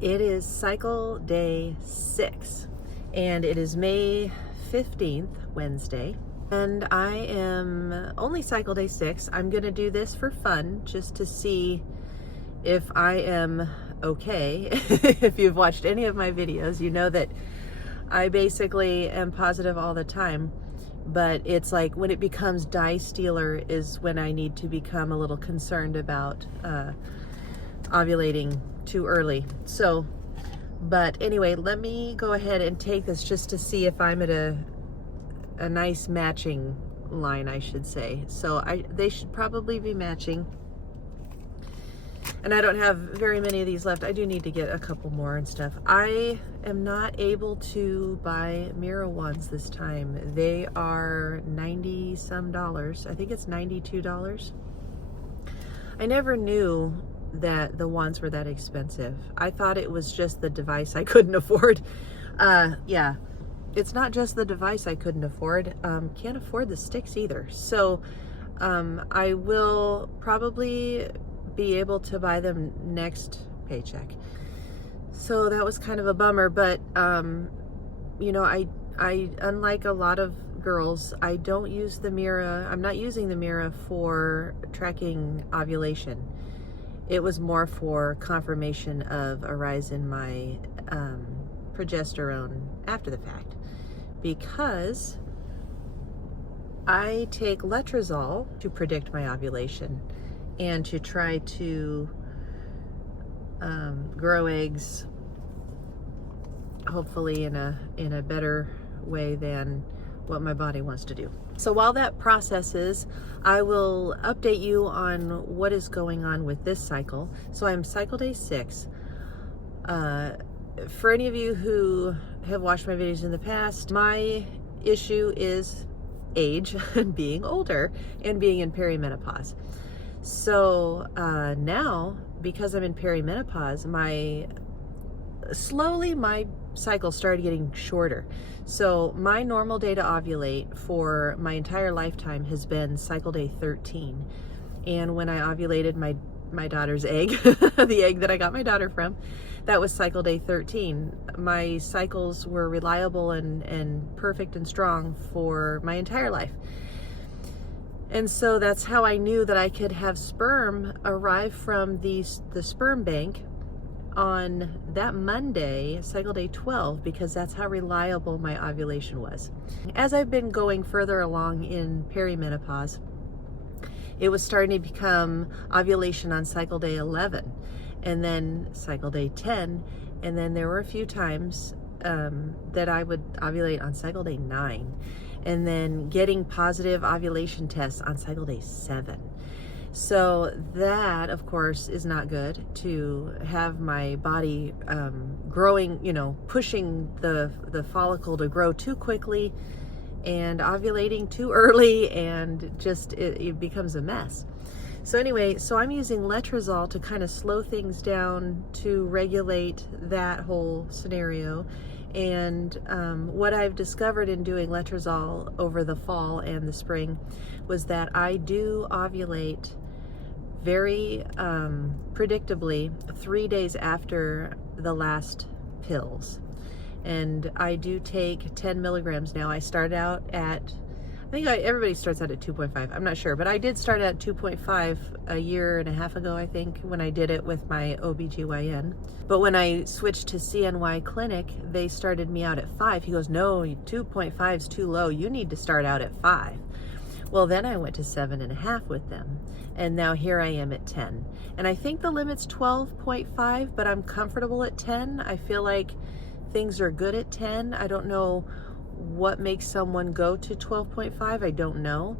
It is cycle day 6, and it is May 15th, Wednesday. And I am only cycle day 6. I'm going to do this for fun, just to see if I am okay. If you've watched any of my videos, you know that I basically am positive all the time. But it's like when it becomes die stealer is when I need to become a little concerned about ovulating too early. So, but anyway, let me go ahead and take this just to see if I'm at a nice matching line, I should say. So they should probably be matching. And I don't have very many of these left. I do need to get a couple more and stuff. I am not able to buy mirror ones this time. They are 90 some dollars. I think it's $92. I never knew that the wands were that expensive. I thought it was just the device I couldn't afford. Yeah, it's not just the device I couldn't afford. Can't afford the sticks either. So I will probably be able to buy them next paycheck. So that was kind of a bummer, but you know, I unlike a lot of girls, I don't use the Mira. I'm not using the Mira for tracking ovulation. It was more for confirmation of a rise in my progesterone after the fact, because I take letrozole to predict my ovulation and to try to grow eggs, hopefully in a better way than what my body wants to do. So while that processes, I will update you on what is going on with this cycle. So I'm cycle day 6. For any of you who have watched my videos in the past, my issue is age and being older and being in perimenopause. So now, because I'm in perimenopause, my cycle started getting shorter. So my normal day to ovulate for my entire lifetime has been cycle day 13. And when I ovulated my daughter's egg, the egg that I got my daughter from, that was cycle day 13. My cycles were reliable and perfect and strong for my entire life. And so that's how I knew that I could have sperm arrive from the sperm bank on that Monday, cycle day 12, because that's how reliable my ovulation was. As I've been going further along in perimenopause, it was starting to become ovulation on cycle day 11, and then cycle day 10, and then there were a few times that I would ovulate on cycle day 9, and then getting positive ovulation tests on cycle day 7. So that, of course, is not good, to have my body growing, you know, pushing the follicle to grow too quickly and ovulating too early, and just it becomes a mess. So anyway, so I'm using letrozole to kind of slow things down, to regulate that whole scenario. And what I've discovered in doing letrozole over the fall and the spring was that I do ovulate very predictably 3 days after the last pills. And I do take 10 milligrams now. I start out at, I think everybody starts out at 2.5. I'm not sure, but I did start at 2.5 a year and a half ago, I think, when I did it with my OBGYN. But when I switched to CNY Clinic, they started me out at 5. He goes, no, 2.5 is too low. You need to start out at 5. Well, then I went to 7.5 with them. And now here I am at 10. And I think the limit's 12.5, but I'm comfortable at 10. I feel like things are good at 10. I don't know what makes someone go to 12.5. I don't know.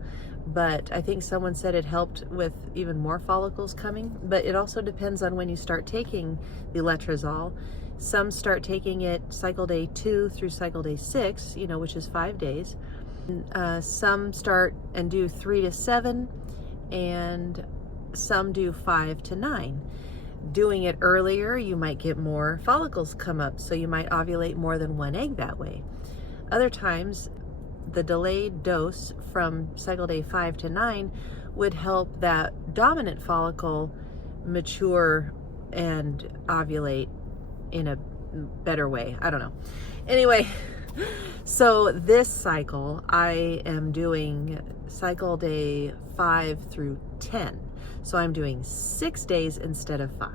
But I think someone said it helped with even more follicles coming. But it also depends on when you start taking the letrozole. Some start taking it cycle day 2 through cycle day 6, you know, which is 5 days. Some start and do 3 to 7, and some do 5 to 9. Doing it earlier, you might get more follicles come up, so you might ovulate more than one egg that way. Other times, the delayed dose from cycle day 5 to 9 would help that dominant follicle mature and ovulate in a better way. I don't know. Anyway, so this cycle, I am doing cycle day 5 through 10. So I'm doing 6 days instead of 5.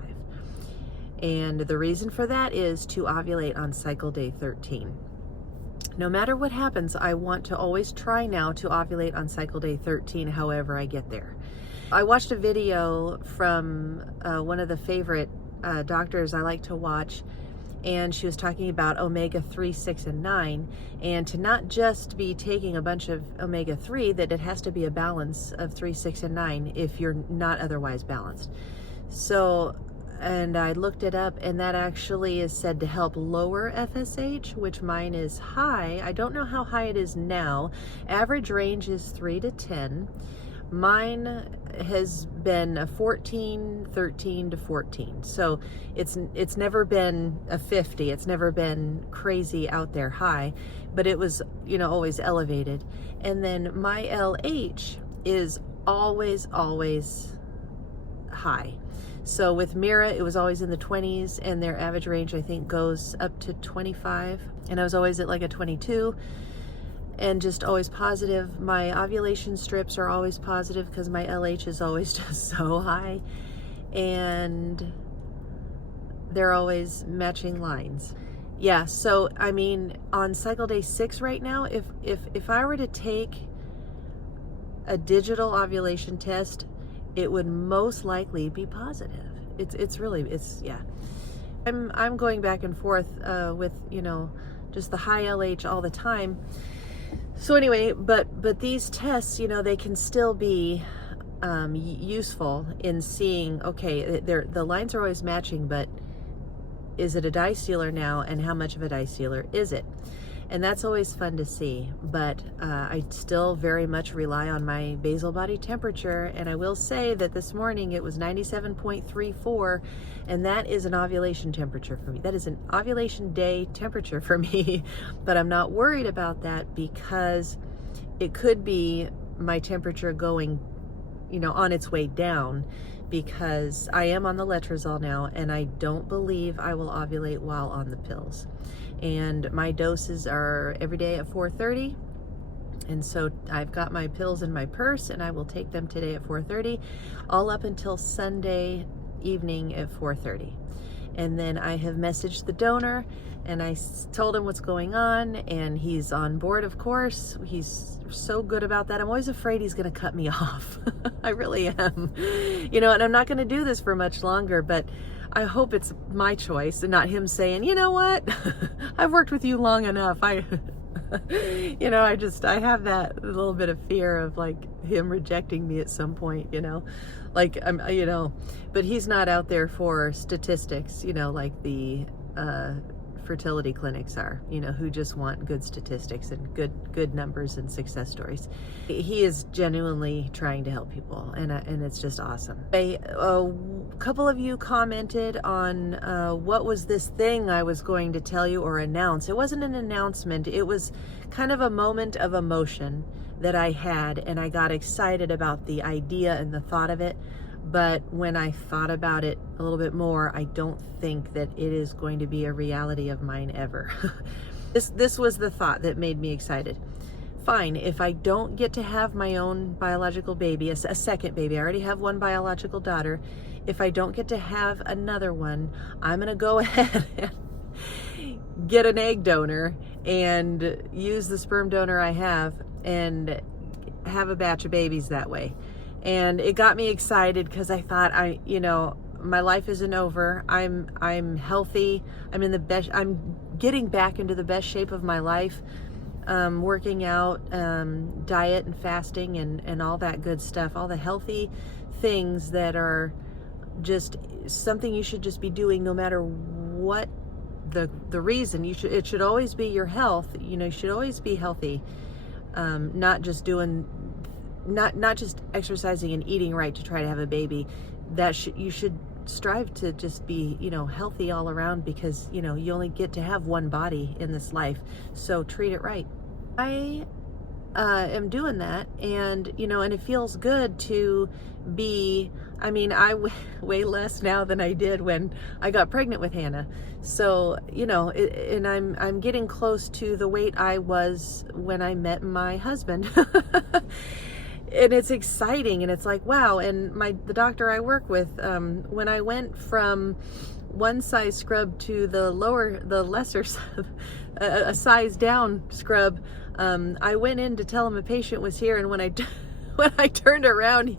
And the reason for that is to ovulate on cycle day 13. No matter what happens, I want to always try now to ovulate on cycle day 13, however I get there. I watched a video from one of the favorite doctors I like to watch, and she was talking about omega-3, 6, and 9, and to not just be taking a bunch of omega-3, that it has to be a balance of 3, 6, and 9 if you're not otherwise balanced. So, and I looked it up, and that actually is said to help lower FSH, which mine is high. I don't know how high it is now. Average range is 3 to 10. Mine has been a 14, 13 to 14. So it's never been a 50. It's never been crazy out there high, but it was, you know, always elevated. And then my LH is always high. So with Mira, it was always in the 20s, and their average range, I think, goes up to 25. And I was always at like a 22. And just always positive. My ovulation strips are always positive because my LH is always just so high, and they're always matching lines. Yeah, so I mean, on cycle day 6 right now, if I were to take a digital ovulation test, it would most likely be positive. It's yeah. I'm going back and forth with, you know, just the high LH all the time. So anyway, but these tests, you know, they can still be useful in seeing, okay, the lines are always matching, but is it a disealer now, and how much of a disealer is it? And that's always fun to see, but I still very much rely on my basal body temperature, and I will say that this morning it was 97.34, and that is an ovulation temperature for me. That is an ovulation day temperature for me, but I'm not worried about that because it could be my temperature going, you know, on its way down, because I am on the letrozole now, and I don't believe I will ovulate while on the pills. And my doses are every day at 4:30. And so I've got my pills in my purse, and I will take them today at 4:30, all up until Sunday evening at 4:30. And then I have messaged the donor, and I told him what's going on, and he's on board, of course. He's so good about that. I'm always afraid he's going to cut me off. I really am. You know, and I'm not going to do this for much longer, but I hope it's my choice and not him saying, you know what, I've worked with you long enough. You know, I have that little bit of fear of like him rejecting me at some point, you know, like you know, but he's not out there for statistics, you know, like the fertility clinics are, you know, who just want good statistics and good numbers and success stories. He is genuinely trying to help people, and it's just awesome. A couple of you commented on what was this thing I was going to tell you or announce. It wasn't an announcement. It was kind of a moment of emotion that I had, and I got excited about the idea and the thought of it. But when I thought about it a little bit more, I don't think that it is going to be a reality of mine ever. This was the thought that made me excited. Fine, if I don't get to have my own biological baby, a second baby, I already have one biological daughter. If I don't get to have another one, I'm going to go ahead and get an egg donor and use the sperm donor I have and have a batch of babies that way. And it got me excited because I thought, you know, my life isn't over. I'm healthy. I'm getting back into the best shape of my life. Working out, diet and fasting and all that good stuff, all the healthy things that are just something you should just be doing no matter what the reason. It should always be your health. You know, you should always be healthy. Not just exercising and eating right to try to have a baby. You should strive to just be, you know, healthy all around, because, you know, you only get to have one body in this life, so treat it right. I am doing that, and and it feels good to be, I mean, I weigh less now than I did when I got pregnant with Hannah. So, and I'm getting close to the weight I was when I met my husband. And it's exciting, and it's like, wow. And the doctor I work with, when I went from one size scrub to the lesser a size down scrub, I went in to tell him a patient was here, and when I when I turned around,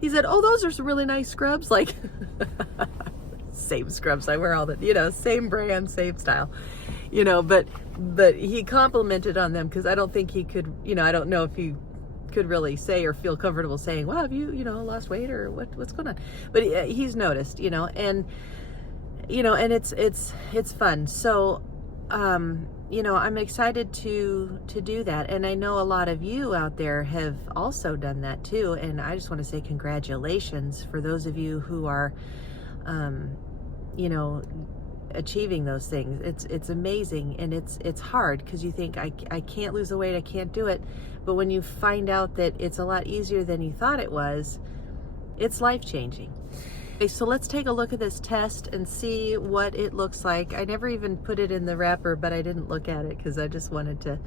he said, "Oh, those are some really nice scrubs." Like, same scrubs I wear all the, same brand, same style, but he complimented on them, because I don't think he could, I don't know if he could really say or feel comfortable saying, "Wow, have you, lost weight, or what's going on?" But he's noticed, and it's fun. So, I'm excited to do that. And I know a lot of you out there have also done that too. And I just want to say congratulations for those of you who are, achieving those things. It's amazing. And it's hard, because you think, I can't lose the weight, I can't do it. But when you find out that it's a lot easier than you thought it was, it's life-changing. Okay, so let's take a look at this test and see what it looks like. I never even put it in the wrapper, but I didn't look at it because I just wanted to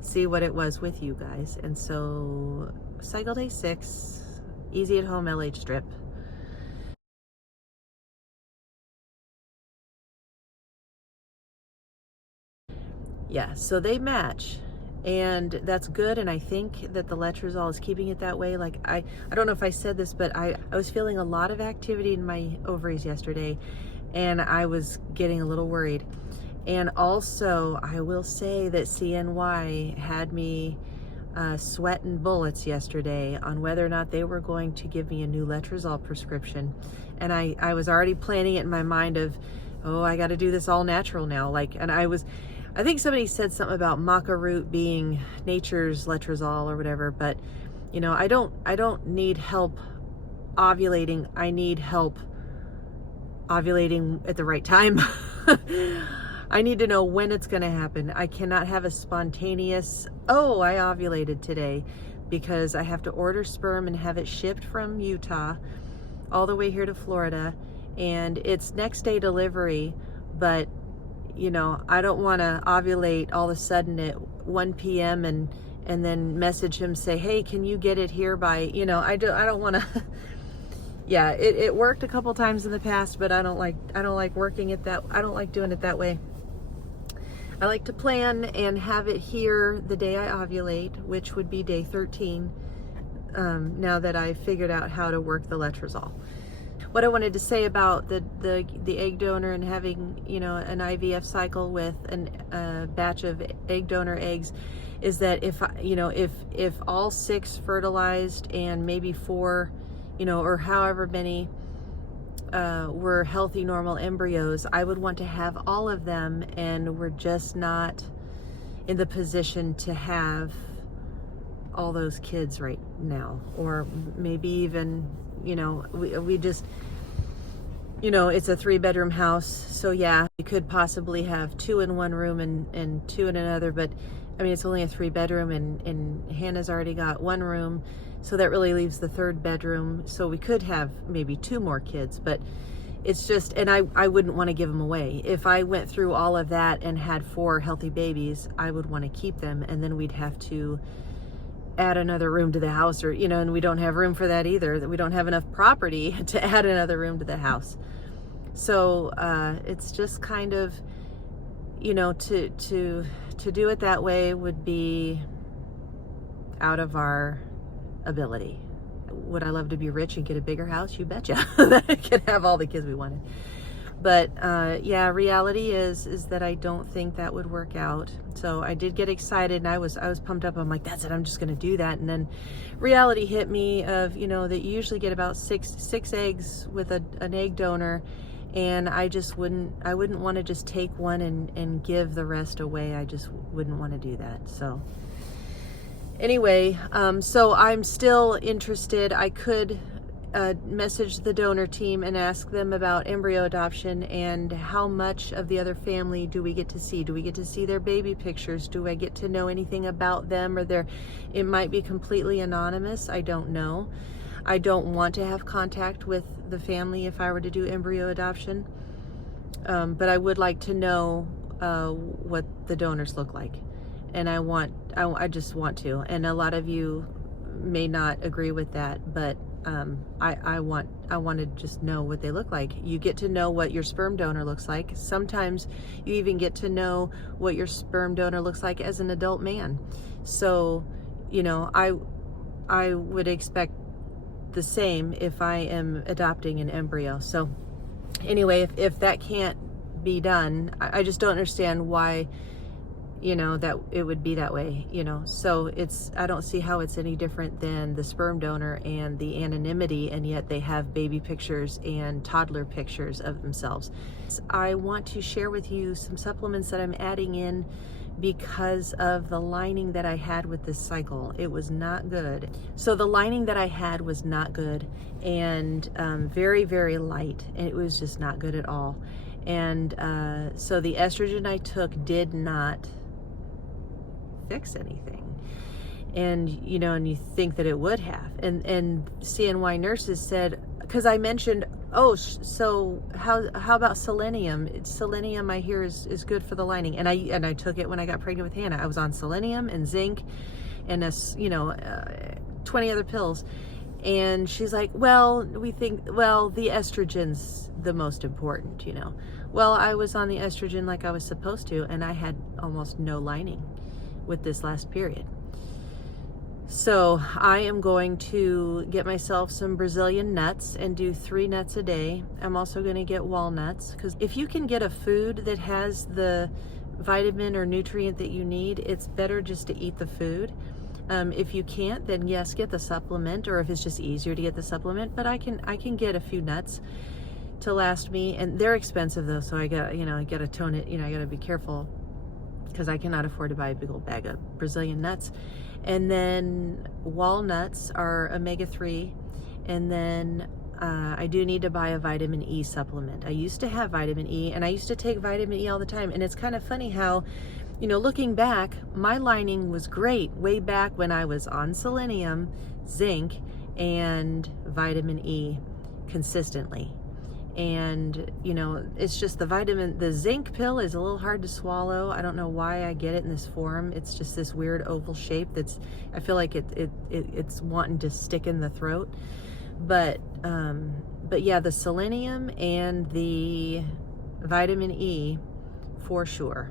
see what it was with you guys. And so, cycle day 6, easy at home LH strip. Yeah, so they match, and that's good. And I think that the letrozole is keeping it that way. Like, I don't know if I said this, but I was feeling a lot of activity in my ovaries yesterday, and I was getting a little worried. And also, I will say that CNY had me sweating bullets yesterday on whether or not they were going to give me a new letrozole prescription. And I was already planning it in my mind of, oh, I got to do this all natural now. And I think somebody said something about maca root being nature's letrozole or whatever, but I don't need help ovulating. I need help ovulating at the right time. I need to know when it's going to happen. I cannot have a spontaneous, oh, I ovulated today, because I have to order sperm and have it shipped from Utah all the way here to Florida, and it's next day delivery. But I don't want to ovulate all of a sudden at 1 p.m. and then message him, say, "Hey, can you get it here by," I don't want to. Yeah, it worked a couple times in the past, but I don't like working it that, I don't like doing it that way. I like to plan and have it here the day I ovulate, which would be day 13, now that I've figured out how to work the letrozole. What I wanted to say about the egg donor and having, an IVF cycle with a batch of egg donor eggs, is that if all 6 fertilized and maybe 4, or however many were healthy, normal embryos, I would want to have all of them, and we're just not in the position to have all those kids right now. Or maybe even, we just, it's a 3-bedroom house, so yeah, we could possibly have 2 in one room and 2 in another, but I mean, it's only a 3-bedroom, and Hannah's already got 1 room, so that really leaves the 3rd bedroom. So we could have maybe 2 more kids, but it's just, and I wouldn't want to give them away. If I went through all of that and had 4 healthy babies, I would want to keep them, and then we'd have to add another room to the house, or and we don't have room for that either. That we don't have enough property to add another room to the house. So it's just kind of, to do it that way would be out of our ability. Would I love to be rich and get a bigger house? You betcha. That I could have all the kids we wanted. But yeah, reality is that I don't think that would work out. So I did get excited, and I was pumped up. I'm like, that's it, I'm just going to do that. And then reality hit me of, that you usually get about six eggs with an egg donor, and I wouldn't want to just take one and give the rest away. I just wouldn't want to do that. So anyway, so I'm still interested. I could message the donor team and ask them about embryo adoption and how much of the other family do we get to see? Do we get to see their baby pictures? Do I get to know anything about them, or it might be completely anonymous? I don't know. I don't want to have contact with the family if I were to do embryo adoption, but I would like to know what the donors look like, and I just want to. And a lot of you may not agree with that, but I want to just know what they look like. You get to know what your sperm donor looks like. Sometimes you even get to know what your sperm donor looks like as an adult man. So, you know, I would expect the same if I am adopting an embryo. So anyway, if that can't be done, I just don't understand why, you know, that it would be that way, you know. So I don't see how it's any different than the sperm donor and the anonymity, and yet they have baby pictures and toddler pictures of themselves. I want to share with you some supplements that I'm adding in because of the lining that I had with this cycle. It was not good. So the lining that I had was not good, and very, very light, and it was just not good at all. And so the estrogen I took did not fix anything. And you know, and you think that it would have. And CNY nurses said, because I mentioned, oh, so how about selenium? Selenium, I hear, is good for the lining. And I took it when I got pregnant with Hannah. I was on selenium and zinc and 20 other pills. And she's like, well, we think, well, the estrogen's the most important, you know. Well, I was on the estrogen like I was supposed to, and I had almost no lining with this last period. So I am going to get myself some Brazilian nuts and do 3 nuts a day. I'm also going to get walnuts, because if you can get a food that has the vitamin or nutrient that you need, it's better just to eat the food. If you can't, then yes, get the supplement, or if it's just easier to get the supplement. But I can get a few nuts to last me, and they're expensive though, so I got to tone it, I got to be careful, because I cannot afford to buy a big old bag of Brazilian nuts. And then walnuts are omega-3, and then I do need to buy a vitamin E supplement. I used to have vitamin E, and I used to take vitamin E all the time, and it's kind of funny how, looking back, my lining was great way back when I was on selenium, zinc, and vitamin E consistently. And it's just the zinc pill is a little hard to swallow. I don't know why I get it in this form. It's just this weird oval shape I feel like it's wanting to stick in the throat. But yeah, the selenium and the vitamin E for sure.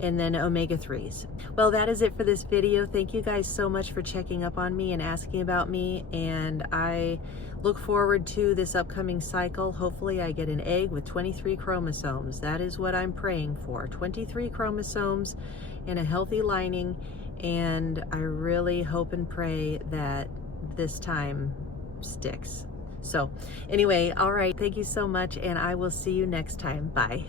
And then omega-3s. Well, that is it for this video. Thank you guys so much for checking up on me and asking about me. And I look forward to this upcoming cycle. Hopefully I get an egg with 23 chromosomes. That is what I'm praying for. 23 chromosomes and a healthy lining. And I really hope and pray that this time sticks. So anyway, all right. Thank you so much. And I will see you next time. Bye.